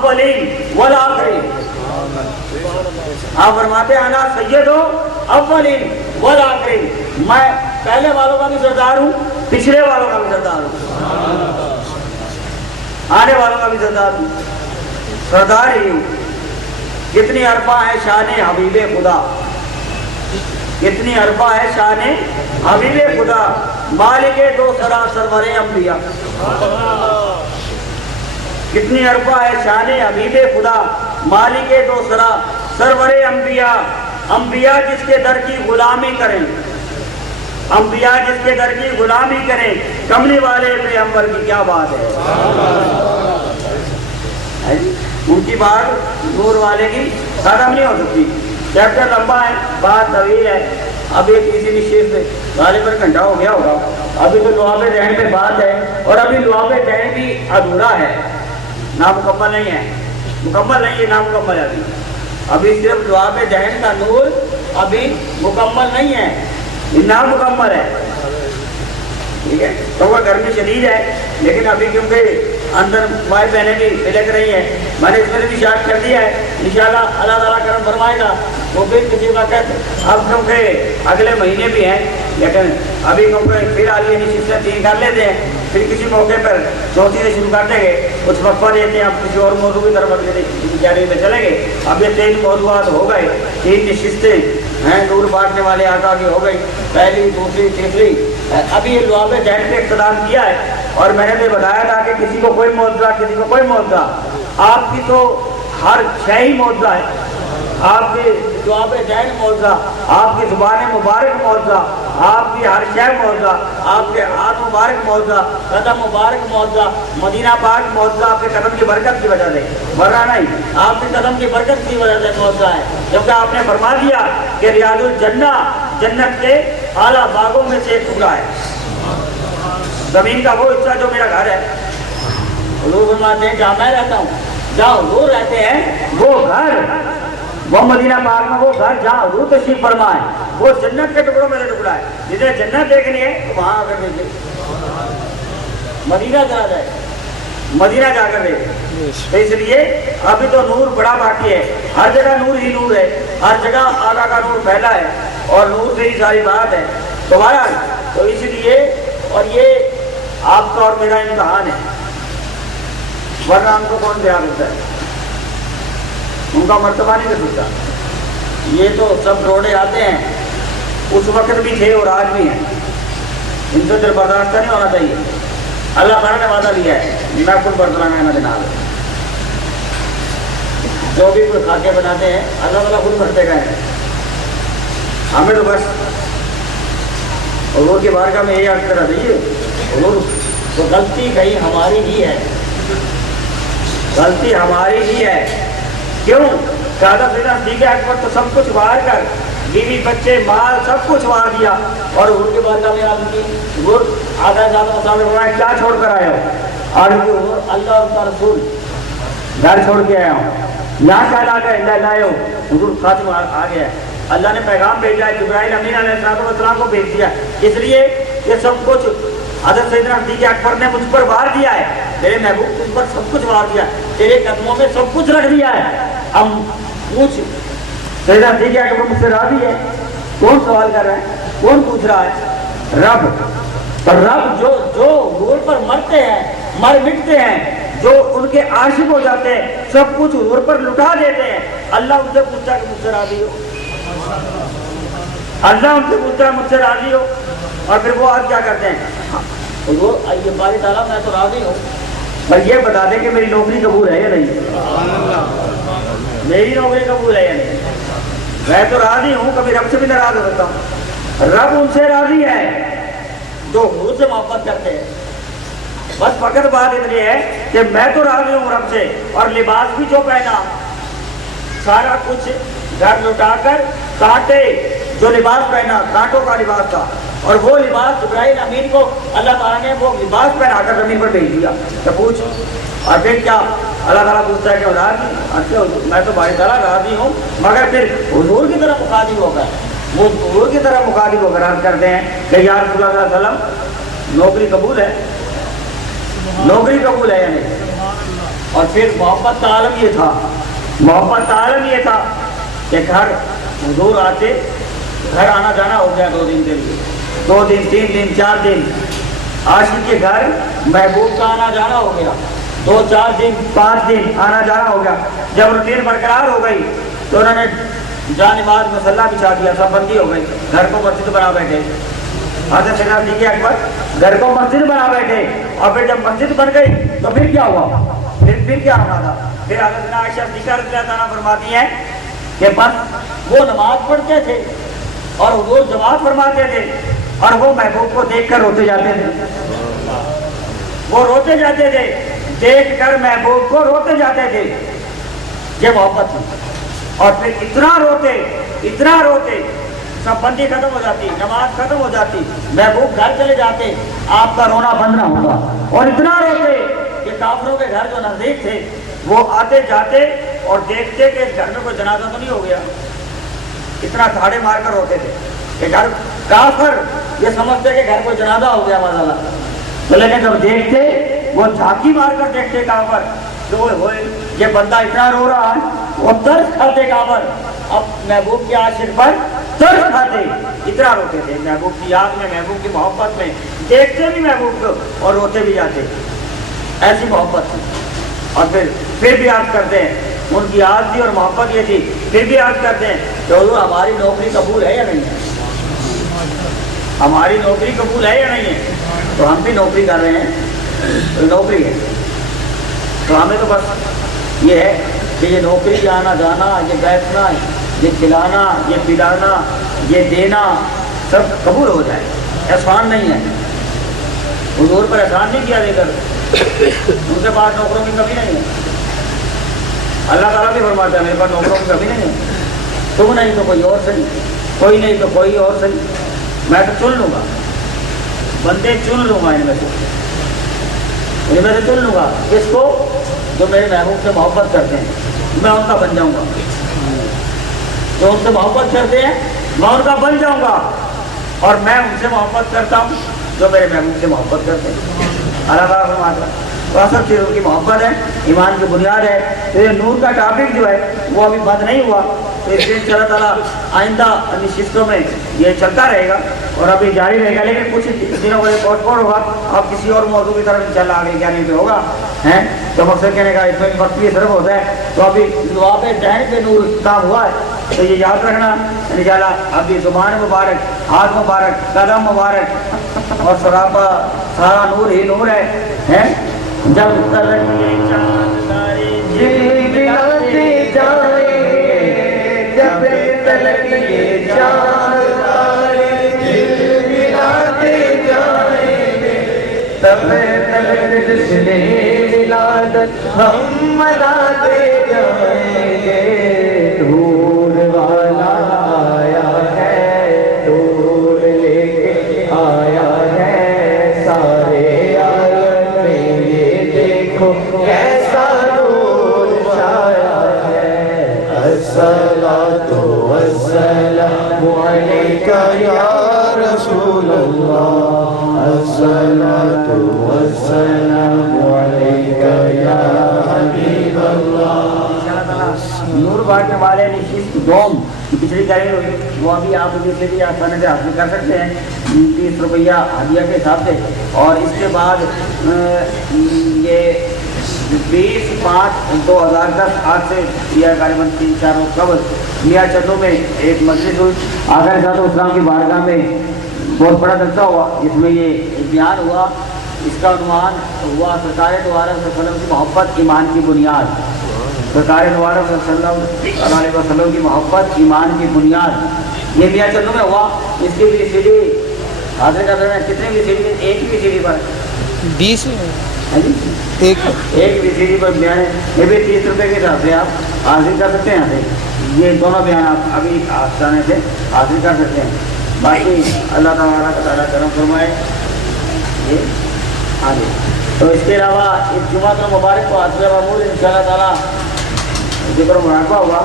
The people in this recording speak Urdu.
الاولین والآخرین. آپ فرماتے ہیں انا سید الاولین والآخرین، میں پہلے والوں کا بھی سردار ہوں، پچھلے والوں کا بھی سردار ہوں، آنے والوں کا بھی سردار ہوں، سردار ہی ہوں. کتنی عرفہ ہے شان حبیب خدا، کتنی عرفہ ہے شان حبیب خدا، مالک دو سرا سرور انبیاء. کتنی عرفہ ہے شان حبیب خدا، مالک دو سرا سرور انبیاء. انبیاء جس کے در کی غلامی کریں، انبیاء جس کے در کی غلامی کریں، کملی والے پیغمبر کی کیا بات ہے. ان کی بات نور والے کی ختم نہیں ہو سکتی. چیپٹر لمبا ہے، بات طویل ہے. ابھی کسی نشست سے غالباً گھنٹہ ہو گیا ہوگا. ابھی تو لعاب ذہن پہ بات ہے، اور ابھی لعاب ذہن بھی ادھورا ہے، نامکمل نہیں ہے، مکمل نہیں ہے، نامکمل ہے. ابھی صرف لعاب ذہن کا نور ابھی مکمل نہیں ہے، نامکمل ہے. ٹھیک ہے، تو وہ گرمی شدید ہے، لیکن ابھی کیونکہ اندر مائیں بہنیں بھی لگ رہی ہیں، میں نے اس میں بھی شارٹ کر دیا ہے. انشاءاللہ اللہ تعالیٰ کرم فرمائے گا وہ پھر کسی وقت، اب کیونکہ اگلے مہینے بھی ہیں، لیکن ابھی کیونکہ فی الحال یہ نشستیں 3 کر لیتے ہیں، پھر کسی موقع پر چوتھی سے شروع کر دیں گے. کچھ وقفہ دیتے ہیں، اب کسی اور موضوع کی طرف اگلے جاری میں چلیں گے. اب یہ 3 موضوعات ہو گئے، 3 نشستیں ہیں نور بانٹنے والے آقا کی ہو گئی، پہلی، دوسری، تیسری. ابھی یہ لعاب ذہن پہ اقتدام کیا ہے، اور میں نے بھی بتایا تھا کہ کسی کو کوئی معجزہ، کسی کو کوئی معجزہ. آپ کی تو ہر شے ہی معجزہ ہے. آپ کی لعاب ذہن معجزہ، آپ کی زبان مبارک معجزہ، آپ کی ہر شے معجزہ، آپ کے ہاتھ مبارک معجزہ، قدم مبارک معجزہ، مدینہ پاک معجزہ آپ کے قدم کی برکت کی وجہ سے، ورنہ نہیں، آپ کے قدم کی برکت کی وجہ سے معجزہ ہے. کیونکہ آپ نے فرما دیا کہ ریاض الجنہ جنت کے اعلیٰ باغوں میں سے ایک ٹکڑا ہے، زمین کا وہ حصہ جو میرا گھر ہے. حضور فرماتے ہیں جہاں میں رہتا ہوں، جہاں حضور رہتے ہیں وہ گھر، وہ مدینہ پاک میں وہ گھر جہاں حضور تشریف فرمائے، وہ جنت کے ٹکڑوں میں سے ٹکڑا ہے. جسے جنت دیکھنی ہے تو وہاں آ کر دیکھے، مدینہ چلا جائے، مدینہ جا کر دیکھے. تو اس لیے ابھی تو نور بڑا باقی ہے، ہر جگہ نور ہی نور ہے، ہر جگہ آقا کا نور پھیلا ہے، اور نور سے ہی ساری بات ہے. تو بہرحال تو اس لیے، اور یہ آپ کا اور میرا امتحان ہے، ورنہ ہم کو کون دھیان دیتا ہے، ان کا مرتبہ نہیں کر سکتا. یہ تو سب روڑے آتے ہیں، اس وقت بھی تھے اور آج بھی ہیں، ان سے دل برداشت نہیں ہونا چاہیے. اللہ تعالیٰ نے وعدہ لیا ہے میں خود برتنا میں دینا، جو بھی کوئی کھاتے بناتے ہیں اللہ تعالیٰ خود کرتے گئے. ہمیں تو بس حضور کی بارگاہ میں یہی عرض کرنا چاہیے، حضور تو غلطی کہیں ہماری ہی ہے، غلطی ہماری ہی ہے. کیوں؟ زیادہ سے زیادہ صدیق اکبر تو سب کچھ وار کر، بیوی بچے مال سب کچھ وار دیا، اور حضور کی بارگاہ میں آپ کی حضور آدھا زیادہ سامنے بنایا کیا چھوڑ کر آئے ہو؟ اور حضور اللہ اور کا رسول گھر چھوڑ کے آیا ہوں، یہاں کیا لا کر لائے ہو؟ حضور خاتم آ گیا ہے، اللہ نے پیغام بھیجا ہے، جبرائیل امین علیہ السلام کو بھیج دیا. اس لیے یہ سب کچھ حضرت سیدنا صدیق اکبر نے مجھ پر وار دیا ہے، میرے محبوب تم پر سب کچھ وار دیا، تیرے قدموں میں سب کچھ رکھ دیا ہے. ہم پوچھ سیدنا صدیق اکبر مجھ سے راضی ہے؟ کون سوال کر رہا ہے؟ کون پوچھ رہا ہے؟ رب. پر رب جو حضور پر مرتے ہیں، مر مٹتے ہیں، جو ان کے عاشق ہو جاتے ہیں، سب کچھ حضور پر لٹا دیتے ہیں. اللہ ان سے پوچھتا کہ مجھ سے راضی ہو؟ اللہ ان سے پوچھتا ہے مجھ سے راضی ہو؟ اور پھر وہ آج کیا کرتے ہیں؟ حضور یہ باری تعالیٰ میں تو راضی ہوں، پر یہ بتا دیں کہ میری نوکری قبول ہے یا نہیں، میری نوکری قبول ہے یا نہیں. میں تو راضی ہوں، کبھی رب سے بھی ناراض ہو سکتا ہوں. رب ان سے راضی ہے جو حضور سے محبت کرتے ہیں. بس فقط بات اتنی ہے کہ میں تو راضی ہوں رب سے، اور لباس بھی جو پہنا، سارا کچھ گھر لٹا کر کانٹے، جو لباس پہنا کانٹوں کا لباس تھا، اور وہ لباس جبرائیل امین کو اللہ تعالیٰ نے وہ لباس پہنا کر زمین پر بھیج دیا. تو پوچھ، اور پھر کیا اللہ تعالیٰ پوچھتا ہے کہ راضی؟ میں تو بھائی تعالیٰ راضی ہوں، مگر پھر حضور کی طرح مخاطب ہو کر، وہ حضور کی طرح مخاطب ہو کر عرض کرتے ہیں کہ یا رسول اللہ صلی اللہ علیہ وسلم نوکری قبول ہے؟ نوکری قبول ہے یا نہیں؟ اور پھر محبت کا عالم یہ تھا، محبت کا عالم یہ تھا کہ گھر حضور آتے، گھر آنا جانا ہو گیا 2 دن کے لیے، 2 دن 3 دن 4 دن، عاشق کے گھر محبوب کا آنا جانا ہو گیا، 2 4 دن 5 دن آنا جانا ہو گیا۔ جب روٹین برقرار ہو گئی تو انہوں نے جانماز مسلح بچھا دیا، سب بندی ہو گئی، گھر کو مسجد بنا بیٹھے۔ حضرت سیدنا صدیق اکبر گھر کو مسجد بنا بیٹھے، اور پھر جب مسجد بن گئی تو پھر کیا ہوا، پھر کیا ہونا تھا؟ پھر حضرت عائشہ صدیقہ رضی اللہ تعالیٰ فرماتی ہیں کہ بس وہ نماز پڑھتے تھے اور حضور جماعت فرماتے تھے، اور وہ محبوب کو دیکھ کر روتے جاتے تھے، وہ روتے جاتے تھے، دیکھ کر محبوب کو روتے جاتے تھے۔ یہ محبت تھی۔ اور پھر اتنا روتے سب بندی ختم ہو جاتی، نماز ختم ہو جاتی، محبوب گھر چلے جاتے، آپ کا رونا بند نہ ہوگا، اور اتنا روتے کہ کافروں کے گھر جو نزدیک تھے وہ آتے جاتے اور دیکھتے کہ اس گھر میں کوئی جنازہ تو نہیں ہو گیا، اتنا دھاڑے مار کر روتے تھے کہ گھر کافر یہ سمجھتے کہ گھر کوئی جنازہ ہو گیا ماشاءاللہ، تو لیکن جب دیکھتے وہ جھانکی مار کر دیکھتے کافر کہ ہوئے یہ بندہ اتنا رو رہا ہے، وہ ترس کھاتے کافر، اب محبوب کے عاشق پر ترس کھاتے، اتنا روتے تھے محبوب کی یاد میں، محبوب کی محبت میں، دیکھتے بھی محبوب کو اور روتے بھی جاتے، ایسی محبت تھی۔ اور پھر بھی عرض کرتے ہیں، ان کی یاد تھی اور محبت یہ تھی، پھر بھی عرض کرتے ہیں کہ حضور ہماری نوکری قبول ہے یا نہیں ہے، ہماری نوکری قبول ہے یا نہیں ہے؟ تو ہم بھی نوکری کر رہے ہیں، نوکری ہے تو ہمیں تو بس یہ ہے کہ یہ نوکری آنا جانا، یہ بیٹھنا، یہ کھلانا، یہ پلانا، یہ دینا سب قبول ہو جائے، احسان نہیں ہے، حضور پر احسان نہیں کیا دے کر، ان کے پاس نوکروں کی کمی نہیں ہے، اللہ تعالیٰ بھی فرماتا ہے میرے پاس نوکروں کی کمی نہیں ہے، تم نہیں تو کوئی اور صحیح، کوئی نہیں تو کوئی اور صحیح، میں تو چن لوں گا، بندے چن لوں گا، ان میں سے چن لوں گا کس کو؟ جو میرے محبوب سے محبت کرتے ہیں، میں ان کا بن جاؤں گا، جو ان سے محبت کرتے ہیں میں ان کا بن جاؤں گا، اور میں ان سے محبت کرتا ہوں جو میرے محبوب سے محبت کرتے ہیں۔ اللہ تعالیٰ فرماتا ہے تو سب چیزوں کی محبت ہے، ایمان کی بنیاد ہے۔ تو یہ نور کا ٹاپک جو ہے وہ ابھی بند نہیں ہوا، تو اس لیے اللہ تعالیٰ آئندہ نشستوں میں یہ چلتا رہے گا اور ابھی جاری رہے گا، لیکن کچھ دنوں کا یہ پوسٹ پون ہوگا، اب کسی اور موضوع کی طرف انشاءاللہ آگے کیا نہیں پہ ہوگا ہیں، تو مقصد کہنے کا اس میں وقت بھی صرف ہوتا ہے۔ تو ابھی دعا پہ ذہن پہ نور اختتام ہوا ہے، تو یہ یاد رکھنا انشاءاللہ ابھی زبان مبارک، ہاتھ مبارک، قدم مبارک اور سراپا سارا نور ہی نور ہے۔ جب تلک یہ چاند تارے جل ملاتے جائیں، جب تلک یہ چاند تارے جل ملاتے جائیں گے، تب تلک جشن ولادت ہم مناتے جائیں گے۔ دور والا آیا ہے، دور لے کے آیا ہے، سارے کیسا نور چھایا ہے۔ الصلاۃ والسلام علیک یا رسول اللہ، الصلاۃ والسلام علیک یا حبیب اللہ۔ نور بانٹنے والے نشست دوم پچھلی تعلیم ہوئی، وہ ابھی آپ مجھے سے بھی آسانی سے حاصل کر سکتے ہیں 30 روپیہ ہدیہ کے حساب سے، اور اس کے بعد یہ 20/5/2010 آج سے یہ غالباً 3-4 روز قبل میاں چندو میں ایک مجلس ہوئی، آخر ذات اسلام کی بارگاہ میں بہت بڑا جلسہ ہوا، جس میں یہ بیان ہوا، اس کا عنوان ہوا سرکار دو عالم صلی اللہ علیہ وسلم کی محبت ایمان کی بنیاد۔ سرکار دو عالم صلی اللہ علیہ وسلم کی محبت ایمان کی بنیاد، یہ میاں چندو میں ہوا۔ اس کی بھی CD حاضر کر رہے ہیں، کتنے بھی CD؟ ایک بھی CD پر 20 ایک بھی CD پر بیان ہے، یہ بھی 30 روپے کے حساب سے آپ حاضر کر سکتے ہیں یہاں سے، یہ دونوں بیان آپ ابھی آسانے سے حاضر کر سکتے ہیں۔ باقی اللہ تعالیٰ کرم فرمائے یہ آگے۔ تو اس کے علاوہ اس جمعہ المبارک کو عطیہ محمود انشاءاللہ تعالیٰ ذکر و مراقبہ ہوا۔